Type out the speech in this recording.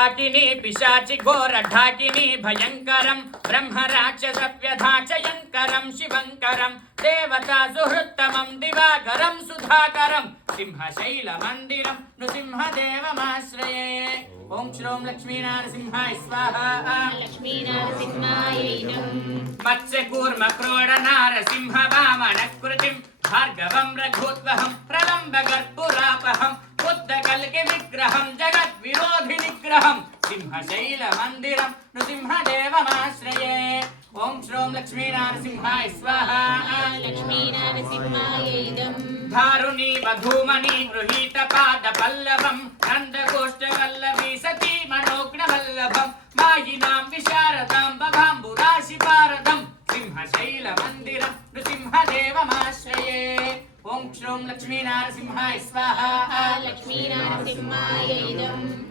ढाकिनी पिशाचि घोर ढाकिनी भयंकरं ब्रह्मराक्षसव्यधाचयंकरं शिवंकरं देवता सुहृत्तमं दिवाकरं सुधाकरं सिंहशैलमन्दिरं नृसिंहदेवमाश्रये। ओं श्रों लक्ष्मीनारसिंहाय स्वाहा। लक्ष्मीनारसिंहाय नमः। मत्स्यकूर्म क्रोड नारसिंह वामनकृतिं भार्गवं रघुत्वहं प्रलम्बगर्पुरापहं बुद्धकल्कि विग्रहं जगद्विरोधि निग्रहं सिंहशैलमन्दिरं नृसिंहदेवमाश्रये। ओं श्रों लक्ष्मीनारसिंहाय स्वाहा। लक्ष्मीनारसिंहाय नमः। धारुणी वधूमणि गृहीत पादपल्लवं नन्दगोष्ठवल्लभी सती मनोज्ञवल्लभं मायिनां विशारदां बभाम्बुराशिपारदं सिंहशैलमन्दिरं नृसिंहदेवमाश्रये। ओं श्रों लक्ष्मीनारसिंहाय स्वाहा। लक्ष्मीनारसिंहाय नमः।